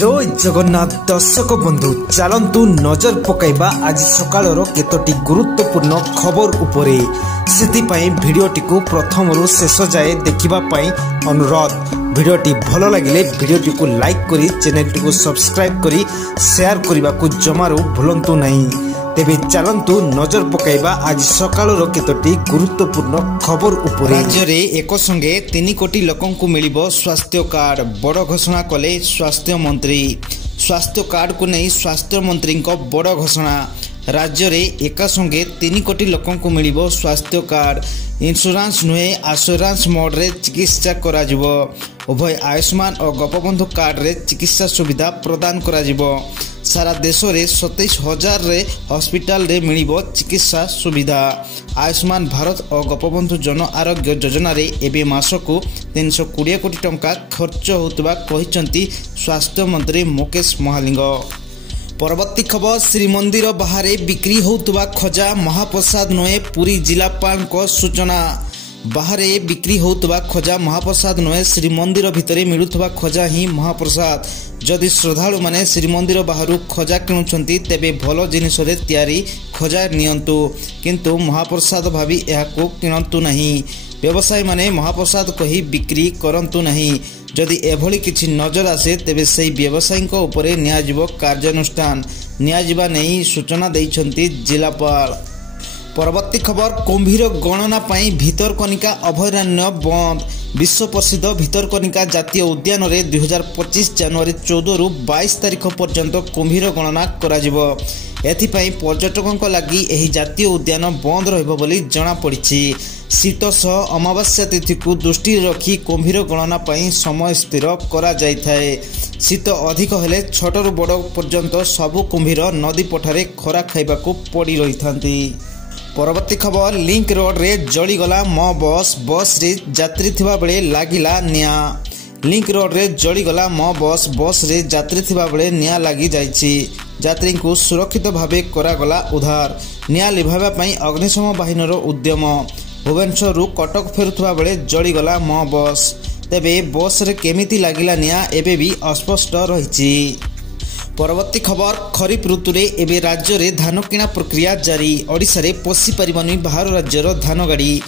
जय जगन्नाथ दर्शक बंधु चलतु नजर पकाइबा आज सकाळर केतोटी गुरुत्वपूर्ण खबर उपरे सेतिपाई भिडियोटी को प्रथमरु शेष जाए देखिबा पाई अनुरोध। भिडियोटी भल लागिले भिडियोटी को लाइक करी चैनल को सब्सक्राइब करी शेयर करने को जमारू भूलंतु नहीं। तेबे चलतु नजर पकाइबा आज सकाळर केतोटी गुरुत्वपूर्ण खबर उपरे। राज्य रे एक संगे 3 कोटी लोकन को मिलिबो स्वास्थ्य कार्ड बड़ घोषणा कले स्वास्थ्य मंत्री। स्वास्थ्य कार्ड को नहीं स्वास्थ्य मंत्री बड़ घोषणा। राज्य रे एक संगे 3 कोटी लोकन को मिलिबो स्वास्थ्य कार्ड। इंश्योरेंस नुहे आश्योरेंस मोड रे चिकित्सा करा जिवो। उभय आयुष्मान और गोपबंधु कार्ड रे चिकित्सा सुविधा प्रदान करा जिवो। सारा देश रे 27,000 रे हॉस्पिटल रे मिलिबो चिकित्सा सुविधा। आयुष्मान भारत और गोपबंधु जन आरोग्य योजना रे एबे मासकु 320 कोटी टंका खर्च होतबा कहिसंती स्वास्थ्य मंत्री मुकेश महालिंग। परवर्ती खबर श्रीमंदिर बाहर बिक्री होतबा खजा महाप्रसाद नुहे पुरी जिलापाल को सूचना। बाहर बिक्री होतबा खजा महाप्रसाद नुहे श्रीमंदिर भितरे मिलुथबा खजा ही महाप्रसाद। जदि श्रद्धालु माने श्रीमंदिर बाहरु खजा किणुछंती तेबे भलो जिनिस रे तयारी खजा नियंतु, किंतु महाप्रसाद भावी एहाको किणंतु नहीं। व्यवसायी माने महाप्रसाद कही बिक्री करंतु नहीं। जदि एभली किछि नजर आसे तेबे सेही व्यवसायी उपरे नियाजिबो कार्यानुष्ठान नियाजिबा नहीं सूचना दैछंती जिलापाल। परवर्ती खबर कुंभीर गणना पाई भितरकनिका अभयारण्य बंद। विश्व प्रसिद्ध भितरकनिका जातीय उद्यान रे 2025 जनवरी 14 रु 22 तारिख पर्यंत कुंभीर गणना करा जिवो। एथिपाई पर्यटकों लगी एही जातीय उद्यान बंद रहिबो बोली जणा पड़िछि। शीत सह अमावास्या तिथि को दृष्टि रखी कुंभीर गणना पाई समय स्थिर करा जाय थाए। शीत अधिक हेले छोटरू बड़ पर्यंत सबु कुंभीर नदी पठारे खरा खाइबाकू पड़ी रही थांती। परवर्ती खबर लिंक रोड रे जळीगला म बस रे यात्री थिबा बेले लागिला निया। लिंक रोड रे जळीगला म बस रे यात्री थिबा बेले निया लागी जायछि। यात्री को सुरक्षित भावे करागला उद्धार। निया लिभाबा पई अग्निशम बाहिनीर उद्यम। भुवनेश्वर कटक फेरुथबा बेले जळीगला म बस। तेबे बस रे केमिति लागिला निया एबे भी अस्पष्ट रहिछि। परवर्ती खबर खरीफ ऋतु रे एबे राज्य रे धान किणा प्रक्रिया जारी। ओडिसा रे पसी परिबनी बाहर राज्यर धान गाड़ी।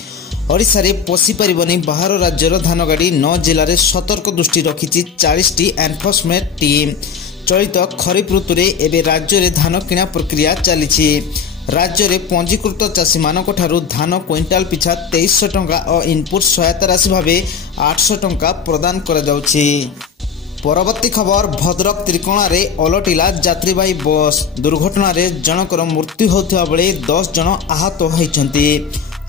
ओडिसा रे पसी परिबनी बाहर राज्यर धान गाड़ी 9 जिल्ला रे सतर्क दृष्टि रखिछि 40 टी एनफोर्समेंट टीम। चलित खरीफ ऋतु रे एबे राज्य रे धान किणा प्रक्रिया चलीछि। राज्य रे पंजीकृत चाषी मानक ठारू धान क्विंटाल पिछा 2300 टंका और इनपुट सहायता राशि भावे 800 टंका प्रदान करा जाउछि। परवर्ती खबर भद्रक त्रिकोणा रे ओलटिला यात्रीवाही बस। दुर्घटना रे जनकर मृत्यु होता बेले 10 जन आहत होइछंती।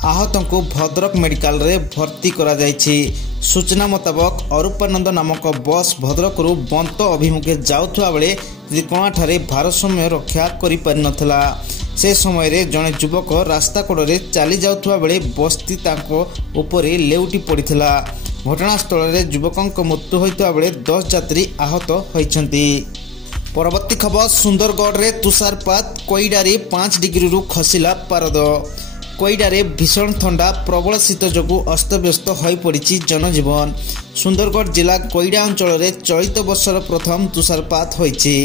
आहत को भद्रक मेडिकल रे भर्ती करा जायछि। सूचना मुताबक अरूपानंद नामक बस भद्रक रु बंत अभिमुखे जाउथबा बेले त्रिकोणा ठारे भारसाम्य रक्षा करि पारि नथला। से समय रे जने युवक रास्ता कोडरे चली जाउथबा बेले बसती ताको ऊपरे लेउटी पड़िथिला। घटनास्थल रे युवक मृत्यु होता बेले 10 यात्री आहत होइछंती। परवर्ती खबर सुंदरगढ़ रे तुषारपात। कोईडारे 5 डिग्री रु खसिला पारद। कोईडारे भीषण ठंडा प्रबल शीत जोगु अस्तव्यस्त होई पड़िछि जनजीवन। सुंदरगढ़ जिला कोईडा अंचल रे चलित वर्षर प्रथम तुषारपात होइछि।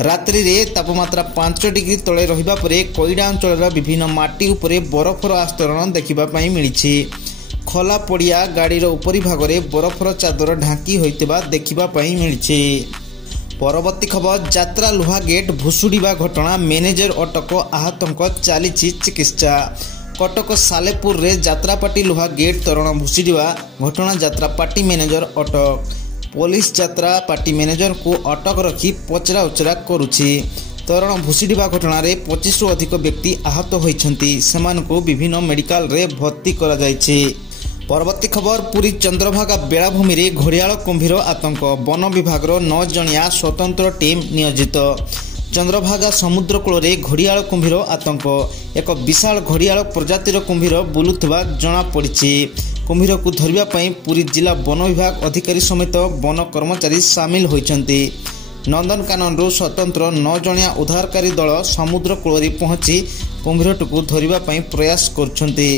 रात्रि रे तापमात्रा 5 डिग्री तले रहिबा परे कोईडा अंचल विभिन्न माटी उपरे बरफर आस्तरण देखिबा पई मिलिछि। खोला पड़िया गाड़ीर उपरी भागरे बरफर चादर ढांकी होइतबा देखिबा पई मिलिछि। परवर्ती खबर यात्रा लुहा गेट भुसुड़ीबा घटना मैनेजर अटक आहतंक चलीछि चिकित्सा। कटक सालेपुर रे यात्रापाटी लुहा गेट तोरण भुसुड़ीबा घटना यात्रापाटी मैनेजर अटक। पुलिस यात्रापाटी मैनेजर को अटक रखी पचरा उचरा करुछि। तोरण भुसुड़ीबा घटना रे 25 रु अधिक व्यक्ति आहत होइछंती। सेमानकु विभिन्न मेडिकल रे भर्ती करा जायछि। परवर्ती खबर पुरी चंद्रभागा बेलाभूमि रे घड़ियाल कुंभीर आतंक। वन विभाग 9 जणिया स्वतंत्र टीम नियोजित। चंद्रभागा समुद्र कूल रे घड़ियाल कुंभीर आतंक। एक विशाल घड़ियाल प्रजातिर कुंभीर बुलुथबा जणा पड़िछि। कुंभीर को धरिबा पई पुरी जिला वन विभाग अधिकारी समेत वन कर्मचारी सामिल होइछंती। नंदनकानन रु स्वतंत्र 9 जणिया उद्धारकारी दल समुद्र कूल रे पहुंची कुंभीर को धरिबा पई प्रयास करछंती।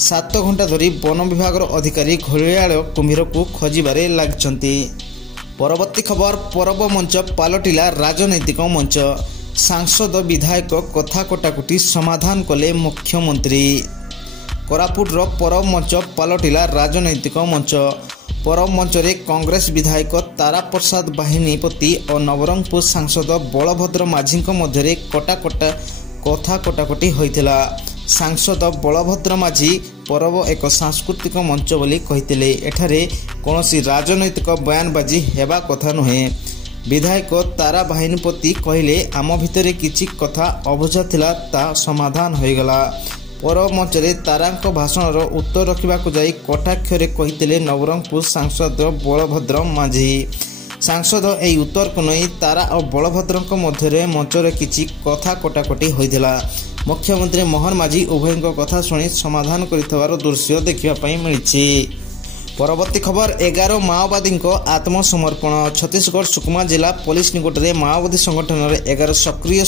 7 घंटा धरी वन विभाग अधिकारी घड़ियाल कुंभीर को खोजिबारे लागिछंती। ପରବର୍ତ୍ତୀ ଖବର ପରବ ମଞ୍ଚ ପାଲଟିଲା ରାଜନୈତିକ ମଞ୍ଚ। ସାଂସଦ ବିଧାୟକ କଥା କଟାକଟି ସମାଧାନ କଲେ ମୁଖ୍ୟମନ୍ତ୍ରୀ। କୋରାପୁଟର ପରବ ମଞ୍ଚ ପାଲଟିଲା ରାଜନୈତିକ ମଞ୍ଚ। ପରବ ମଞ୍ଚରେ କଂଗ୍ରେସ ବିଧାୟକ ତାରା ପ୍ରସାଦ ବାହିନୀପତି ଓ ନବରଙ୍ଗପୁର ସାଂସଦ ବଳଭଦ୍ର ମାଝୀଙ୍କ ମଧ୍ୟରେ କଥା କଟାକଟି ହୋଇଥିଲା। ସାଂସଦ ବଳଭଦ୍ର ମାଝୀ ପରବ ଏକ ସାଂସ୍କୃତିକ ମଞ୍ଚ ବୋଲି କହିଥିଲେ। ଏଠାରେ କୌଣସି ରାଜନୈତିକ ବୟାନବାଜି ହେବା କଥା ନୁହେଁ। ବିଧାୟକ ତାରା ବାହିନୀପତି କହିଲେ, ଆମ ଭିତରେ କିଛି କଥା ଅବୁଝା ଥିଲା, ତାହା ସମାଧାନ ହୋଇଗଲା। ପରବ ମଞ୍ଚରେ ତାରାଙ୍କ ଭାଷଣର ଉତ୍ତର ରଖିବାକୁ ଯାଇ କଟାକ୍ଷରେ କହିଥିଲେ ନବରଙ୍ଗପୁର ସାଂସଦ ବଳଭଦ୍ର ମାଝୀ। ସାଂସଦ ଏହି ଉତ୍ତରକୁ ନେଇ ତାରା ଓ ବଳଭଦ୍ରଙ୍କ ମଧ୍ୟରେ ମଞ୍ଚରେ କିଛି କଥା କଟାକଟି ହୋଇଥିଲା। ମୁଖ୍ୟମନ୍ତ୍ରୀ ମୋହନ ମାଝୀ ଉଭୟଙ୍କ କଥା ଶୁଣି ସମାଧାନ କରିଥିବାର ଦୃଶ୍ୟ ଦେଖିବା ପାଇଁ ମିଳିଛି। ପରବର୍ତ୍ତୀ ଖବର 11 ମାଓବାଦୀଙ୍କ ଆତ୍ମସମର୍ପଣ। ଛତିଶଗଡ଼ ସୁକମା ଜିଲ୍ଲା ପୋଲିସ ନିକଟରେ ମାଓବାଦୀ ସଂଗଠନର 11 ସକ୍ରିୟ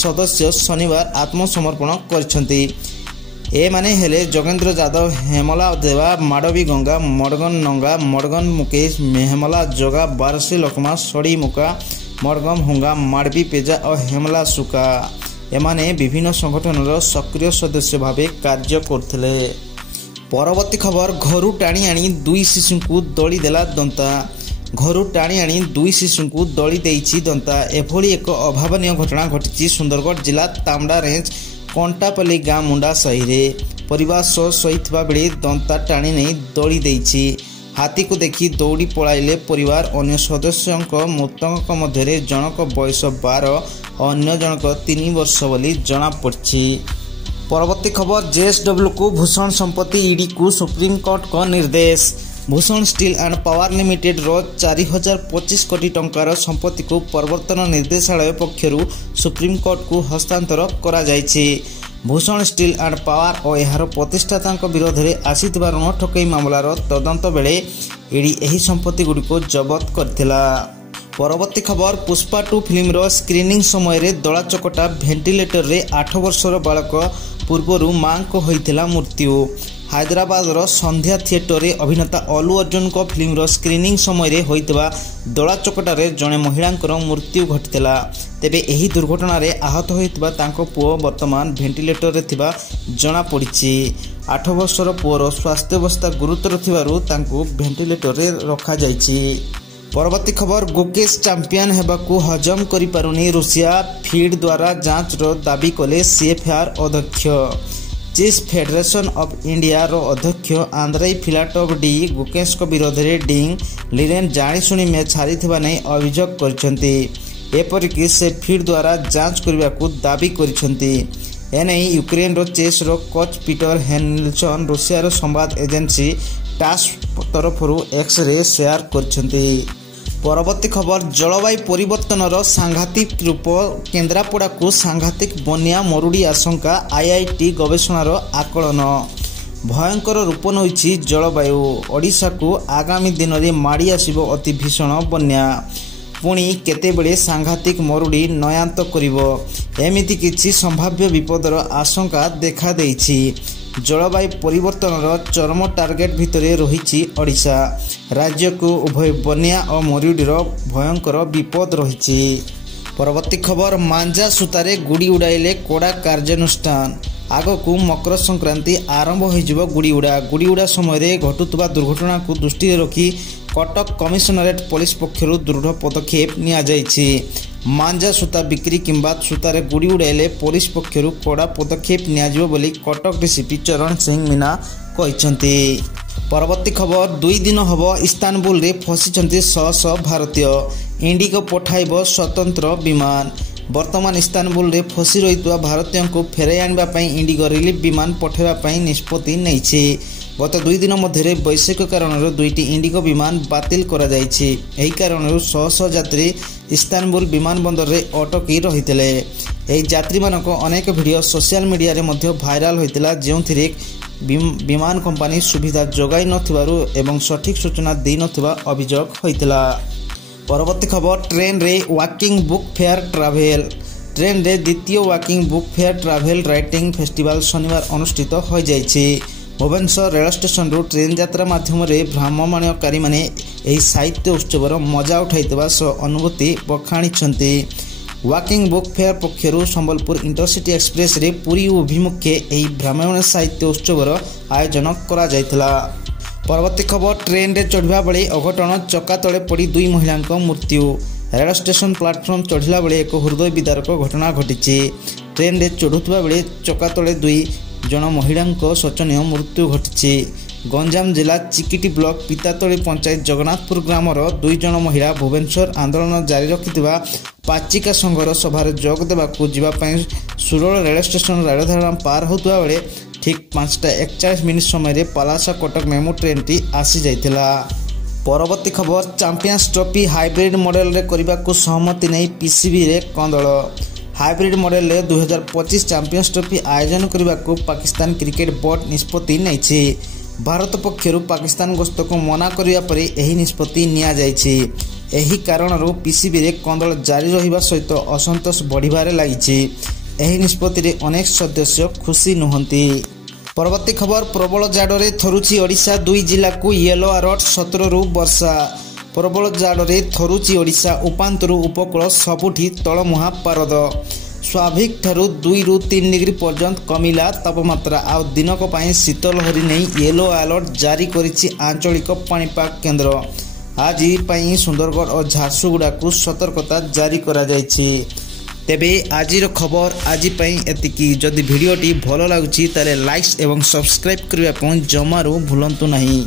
ସଦସ୍ୟ ଶନିବାର ଆତ୍ମସମର୍ପଣ କରିଛନ୍ତି। ଏମାନେ ହେଲେ ଯୋଗେନ୍ଦ୍ର ଯାଦବ, ହେମଲା ଦେବା, ମାଡ଼ବୀ ଗଙ୍ଗା, ମଡ଼ଗନ ନଙ୍ଗା, ମଡ଼ଗନ ମୁକେଶ, ହେମଲା ଜଗା, ବାରସି ଲୋକମା, ସଡ଼ି ମୁକା, ମଡ଼ଗମ ହୁଙ୍ଗା, ମାଡ଼ବୀ ପେଜା ଓ ହେମଲା ସୁକା। ଏମାନେ ବିଭିନ୍ନ ସଂଗଠନର ସକ୍ରିୟ ସଦସ୍ୟ ଭାବେ କାର୍ଯ୍ୟ କରୁଥିଲେ। ପରବର୍ତ୍ତୀ ଖବର ଘରୁ ଟାଣି ଆଣି 2 ଶିଶୁଙ୍କୁ ଦଳି ଦେଲା ଦନ୍ତା। ଘରୁ ଟାଣି ଆଣି 2 ଶିଶୁଙ୍କୁ ଦଳି ଦେଇଛି ଦନ୍ତା। ଏଭଳି ଏକ ଅଭାବନୀୟ ଘଟଣା ଘଟିଛି ସୁନ୍ଦରଗଡ଼ ଜିଲ୍ଲା ତାମଡ଼ା ରେଞ୍ଜ କଣ୍ଟାପଲ୍ଲୀ ଗାଁ ମୁଣ୍ଡା ସାହିରେ। ପରିବାର ସହ ଶୋଇଥିବା ବେଳେ ଦନ୍ତା ଟାଣି ନେଇ ଦଳି ଦେଇଛି। ହାତୀକୁ ଦେଖି ଦୌଡ଼ି ପଳାଇଲେ ପରିବାର ଅନ୍ୟ ସଦସ୍ୟଙ୍କ। ମୃତକଙ୍କ ମଧ୍ୟରେ ଜଣକ ବୟସ 12 ଓ ଅନ୍ୟ ଜଣକ 3 ବର୍ଷ ବୋଲି ଜଣାପଡ଼ିଛି। ପରବର୍ତ୍ତୀ ଖବର ଜେଏସଡବ୍ଲ୍ୟୁକୁ ଭୂଷଣ ସମ୍ପତ୍ତି ଇଡିକୁ ସୁପ୍ରିମକୋର୍ଟଙ୍କ ନିର୍ଦ୍ଦେଶ। ଭୂଷଣ ଷ୍ଟିଲ୍ ଆଣ୍ଡ ପାୱାର ଲିମିଟେଡର 4025 କୋଟି ଟଙ୍କାର ସମ୍ପତ୍ତିକୁ ପ୍ରବର୍ତ୍ତନ ନିର୍ଦ୍ଦେଶାଳୟ ପକ୍ଷରୁ ସୁପ୍ରିମକୋର୍ଟକୁ ହସ୍ତାନ୍ତର କରାଯାଇଛି। ଭୂଷଣ ଷ୍ଟିଲ୍ ଆଣ୍ଡ ପାୱାର ଓ ଏହାର ପ୍ରତିଷ୍ଠାତାଙ୍କ ବିରୋଧରେ ଆସିଥିବା ଋଣ ଠକେଇ ମାମଲାର ତଦନ୍ତ ବେଳେ ଇଡି ଏହି ସମ୍ପତ୍ତିଗୁଡ଼ିକୁ ଜବତ କରିଥିଲା। ପରବର୍ତ୍ତୀ ଖବର ପୁଷ୍ପା 2 ଫିଲ୍ମର ସ୍କ୍ରିନିଂ ସମୟରେ ଦଳାଚକଟା ଭେଣ୍ଟିଲେଟରରେ 8 ବର୍ଷର ବାଳକ ପୂର୍ବରୁ ମାଙ୍କ ହୋଇଥିଲା ମୃତ୍ୟୁ। ହାଇଦ୍ରାବାଦର ସନ୍ଧ୍ୟା ଥିଏଟରରେ ଅଭିନେତା ଅଲ୍ଲୁ ଅର୍ଜୁନଙ୍କ ଫିଲ୍ମର ସ୍କ୍ରିନିଂ ସମୟରେ ହୋଇଥିବା ଦଳାଚକଟାରେ ଜଣେ ମହିଳାଙ୍କର ମୃତ୍ୟୁ ଘଟିଥିଲା। ତେବେ ଏହି ଦୁର୍ଘଟଣାରେ ଆହତ ହୋଇଥିବା ତାଙ୍କ ପୁଅ ବର୍ତ୍ତମାନ ଭେଣ୍ଟିଲେଟରରେ ଥିବା ଜଣାପଡ଼ିଛି। 8 ବର୍ଷର ପୁଅର ସ୍ୱାସ୍ଥ୍ୟାବସ୍ଥା ଗୁରୁତର ଥିବାରୁ ତାଙ୍କୁ ଭେଣ୍ଟିଲେଟରରେ ରଖାଯାଇଛି। ପରବର୍ତ୍ତୀ ଖବର ଗୁକେଶ ଚାମ୍ପିୟନ ହେବାକୁ ହଜମ କରିପାରୁନି ରୁଷିଆ। ଫିଡ୍ ଦ୍ୱାରା ଯାଞ୍ଚର ଦାବି କଲେ ସିଏଫ୍ଆଇଆର ଅଧ୍ୟକ୍ଷ। ଚେସ୍ ଫେଡେରେସନ୍ ଅଫ୍ ଇଣ୍ଡିଆର ଅଧ୍ୟକ୍ଷ ଆନ୍ଦ୍ରେଇ ଫିଲାଟୋଭ୍ ଡି ଗୁକେଶଙ୍କ ବିରୋଧରେ ଡିଙ୍ଗ ଲିରେନ୍ ଜାଣିଶୁଣି ମ୍ୟାଚ୍ ହାରିଥିବା ନେଇ ଅଭିଯୋଗ କରିଛନ୍ତି। ଏପରିକି ସେ ଫିଡ୍ ଦ୍ୱାରା ଯାଞ୍ଚ କରିବାକୁ ଦାବି କରିଛନ୍ତି। ଏନେଇ ୟୁକ୍ରେନ୍ର ଚେସ୍ର କୋଚ୍ ପିଟର ହେନିଲସନ୍ ରୁଷିଆର ସମ୍ବାଦ ଏଜେନ୍ସି ଟାସ୍ ତରଫରୁ ଏକ୍ସରେ ସେୟାର କରିଛନ୍ତି। ପରବର୍ତ୍ତୀ ଖବର ଜଳବାୟୁ ପରିବର୍ତ୍ତନର ସାଂଘାତିକ ରୂପ। କେନ୍ଦ୍ରାପଡ଼ାକୁ ସାଂଘାତିକ ବନ୍ୟା ମରୁଡ଼ି ଆଶଙ୍କା। ଆଇଆଇଟି ଗବେଷଣାର ଆକଳନ। ଭୟଙ୍କର ରୂପ ନେଉଛି ଜଳବାୟୁ। ଓଡ଼ିଶାକୁ ଆଗାମୀ ଦିନରେ ମାଡ଼ି ଆସିବ ଅତି ଭୀଷଣ ବନ୍ୟା। ପୁଣି କେତେବେଳେ ସାଂଘାତିକ ମରୁଡ଼ି ନୟାନ୍ତ କରିବ, ଏମିତି କିଛି ସମ୍ଭାବ୍ୟ ବିପଦର ଆଶଙ୍କା ଦେଖାଦେଇଛି। ଜଳବାୟୁ ପରିବର୍ତ୍ତନର ଚରମ ଟାର୍ଗେଟ ଭିତରେ ରହିଛି ଓଡ଼ିଶା। ରାଜ୍ୟକୁ ଉଭୟ ବନ୍ୟା ଓ ମରୁଡ଼ିର ଭୟଙ୍କର ବିପଦ ରହିଛି। ପରବର୍ତ୍ତୀ ଖବର ମାଞ୍ଜା ସୂତାରେ ଗୁଡ଼ି ଉଡ଼ାଇଲେ କଡ଼ା କାର୍ଯ୍ୟାନୁଷ୍ଠାନ। ଆଗକୁ ମକର ସଂକ୍ରାନ୍ତି ଆରମ୍ଭ ହୋଇଯିବ ଗୁଡ଼ି ଉଡ଼ା ସମୟରେ ଘଟୁଥିବା ଦୁର୍ଘଟଣାକୁ ଦୃଷ୍ଟିରେ ରଖି କଟକ କମିଶନରେଟ୍ ପୋଲିସ ପକ୍ଷରୁ ଦୃଢ଼ ପଦକ୍ଷେପ ନିଆଯାଇଛି। ମାଞ୍ଜା ସୂତା ବିକ୍ରି କିମ୍ବା ସୂତାରେ ଗୁଡ଼ି ଉଡ଼ାଇଲେ ପୋଲିସ ପକ୍ଷରୁ କଡ଼ା ପଦକ୍ଷେପ ନିଆଯିବ ବୋଲି କଟକ ଡିସିପି ଚରଣ ସିଂ ମୀନା କହିଛନ୍ତି। ପରବର୍ତ୍ତୀ ଖବର 2 ଦିନ ହେବ ଇସ୍ତାନବୁଲରେ ଫସିଛନ୍ତି ଶହ ଭାରତୀୟ। ଇଣ୍ଡିଗୋ ପଠାଇବ ସ୍ୱତନ୍ତ୍ର ବିମାନ। ବର୍ତ୍ତମାନ ଇସ୍ତାନବୁଲରେ ଫସି ରହିଥିବା ଭାରତୀୟଙ୍କୁ ଫେରାଇ ଆଣିବା ପାଇଁ ଇଣ୍ଡିଗୋ ରିଲିଫ୍ ବିମାନ ପଠାଇବା ପାଇଁ ନିଷ୍ପତ୍ତି ନେଇଛି। ଗତ 2 ଦିନ ମଧ୍ୟରେ ବୈଷୟିକ କାରଣରୁ 2ଟି ଇଣ୍ଡିଗୋ ବିମାନ ବାତିଲ କରାଯାଇଛି। ଏହି କାରଣରୁ ଶହ ଯାତ୍ରୀ ଇସ୍ତାନବୁଲ ବିମାନ ବନ୍ଦରରେ ଅଟକି ରହିଥିଲେ। ଏହି ଯାତ୍ରୀମାନଙ୍କ ଅନେକ ଭିଡ଼ିଓ ସୋସିଆଲ ମିଡ଼ିଆରେ ମଧ୍ୟ ଭାଇରାଲ ହୋଇଥିଲା, ଯେଉଁଥିରେ ବିମାନ କମ୍ପାନୀ ସୁବିଧା ଯୋଗାଇ ନଥିବାରୁ ଏବଂ ସଠିକ୍ ସୂଚନା ଦେଇନଥିବା ଅଭିଯୋଗ ହୋଇଥିଲା। ପରବର୍ତ୍ତୀ ଖବର ଟ୍ରେନ୍ରେ ୱାକିଂ ବୁକ୍ ଫେୟାର ଟ୍ରାଭେଲ। ଟ୍ରେନ୍ରେ ଦ୍ୱିତୀୟ walking book fair travel writing festival ଶନିବାର ଅନୁଷ୍ଠିତ ହୋଇଯାଇଛି। ଭୁବନେଶ୍ୱର ରେଳ ଷ୍ଟେସନରୁ ଟ୍ରେନ୍ ଯାତ୍ରା ମାଧ୍ୟମରେ ଭ୍ରମଣକାରୀମାନେ ଏହି ସାହିତ୍ୟ ଉତ୍ସବର ମଜା ଉଠାଇଥିବା ସହ ଅନୁଭୂତି ବଖାଣିଛନ୍ତି। ୱାକିଂ ବୁକ୍ ଫେୟାର ପକ୍ଷରୁ ସମ୍ବଲପୁର ଇଣ୍ଟରସିଟି ଏକ୍ସପ୍ରେସରେ ପୁରୀ ଅଭିମୁଖେ ଏହି ଭ୍ରାମ୍ୟମାଣ ସାହିତ୍ୟ ଉତ୍ସବର ଆୟୋଜନ କରାଯାଇଥିଲା। ପରବର୍ତ୍ତୀ ଖବର, ଟ୍ରେନରେ ଚଢ଼ିବା ବେଳେ ଅଘଟଣ, ଚକା ତଳେ ପଡ଼ି 2 ମହିଳାଙ୍କ ମୃତ୍ୟୁ। ରେଳ ଷ୍ଟେସନ ପ୍ଲାଟଫର୍ମ ଚଢ଼ିଲା ବେଳେ ଏକ ହୃଦୟ ବିଦାରକ ଘଟଣା ଘଟିଛି। ଟ୍ରେନରେ ଚଢ଼ୁଥିବା ବେଳେ ଚକା ତଳେ 2 ଜଣ ମହିଳାଙ୍କ ଶୋଚନୀୟ ମୃତ୍ୟୁ ଘଟିଛି। ଗଞ୍ଜାମ ଜିଲ୍ଲା ଚିକିଟି ବ୍ଲକ ପିତାତଳି ପଞ୍ଚାୟତ ଜଗନ୍ନାଥପୁର ଗ୍ରାମର 2 ଜଣ ମହିଳା ଭୁବନେଶ୍ୱର ଆନ୍ଦୋଳନ ଜାରି ରଖିଥିବା ପାଚିକା ସଂଘର ସଭାରେ ଯୋଗ ଦେବାକୁ ଯିବା ପାଇଁ ସୁରଳ ରେଳ ଷ୍ଟେସନ ରେଳଧାରଣା ପାର ହେଉଥିବା ବେଳେ ଠିକ୍ 5:41 ସମୟରେ ପାଲାସା କଟକ ମେମୁ ଟ୍ରେନ୍ଟି ଆସିଯାଇଥିଲା। ପରବର୍ତ୍ତୀ ଖବର, ଚାମ୍ପିୟନ୍ସ ଟ୍ରଫି ହାଇବ୍ରିଡ୍ ମଡେଲରେ କରିବାକୁ ସହମତି ନେଇ ପିସିବିରେ କନ୍ଦଳ। ହାଇବ୍ରିଡ୍ ମଡେଲରେ 2025 ଚାମ୍ପିୟନ୍ସ ଟ୍ରଫି ଆୟୋଜନ କରିବାକୁ ପାକିସ୍ତାନ କ୍ରିକେଟ ବୋର୍ଡ ନିଷ୍ପତ୍ତି ନେଇଛି। ଭାରତ ପକ୍ଷରୁ ପାକିସ୍ତାନ ଗସ୍ତକୁ ମନା କରିବା ପରେ ଏହି ନିଷ୍ପତ୍ତି ନିଆଯାଇଛି। ଏହି କାରଣରୁ ପିସିବିରେ କନ୍ଦଳ ଜାରି ରହିବା ସହିତ ଅସନ୍ତୋଷ ବଢ଼ିବାରେ ଲାଗିଛି। ଏହି ନିଷ୍ପତ୍ତିରେ ଅନେକ ସଦସ୍ୟ ଖୁସି ନୁହନ୍ତି। ପରବର୍ତ୍ତୀ ଖବର, ପ୍ରବଳ ଜାଡ଼ରେ ଥରୁଛି ଓଡ଼ିଶା, 2 ଜିଲ୍ଲାକୁ ୟେଲୋ ଆଲର୍ଟ, 17ରୁ ବର୍ଷା। ପ୍ରବଳ ଜାଡ଼ରେ ଥରୁଛି ଓଡ଼ିଶା, ଉପାନ୍ତରୁ ଉପକୂଳ ସବୁଠି ତଳମୁହାଁ ପାରଦ। ସ୍ୱାଭାବିକଠାରୁ 2ରୁ 3 ଡିଗ୍ରୀ ପର୍ଯ୍ୟନ୍ତ କମିଲା ତାପମାତ୍ରା। ଆଉ ଦିନକ ପାଇଁ ଶୀତ ଲହରୀ ନେଇ ୟେଲୋ ଆଲର୍ଟ ଜାରି କରିଛି ଆଞ୍ଚଳିକ ପାଣିପାଗ କେନ୍ଦ୍ର। ଆଜି ପାଇଁ ସୁନ୍ଦରଗଡ଼ ଓ ଝାରସୁଗୁଡ଼ାକୁ ସତର୍କତା ଜାରି କରାଯାଇଛି। ତେବେ ଆଜିର ଖବର ଆଜି ପାଇଁ ଏତିକି। ଯଦି ଭିଡ଼ିଓଟି ଭଲ ଲାଗୁଛି ତାହେଲେ ଲାଇକ୍ସ ଏବଂ ସବସ୍କ୍ରାଇବ୍ କରିବା ପାଇଁ ଜମାରୁ ଭୁଲନ୍ତୁ ନାହିଁ।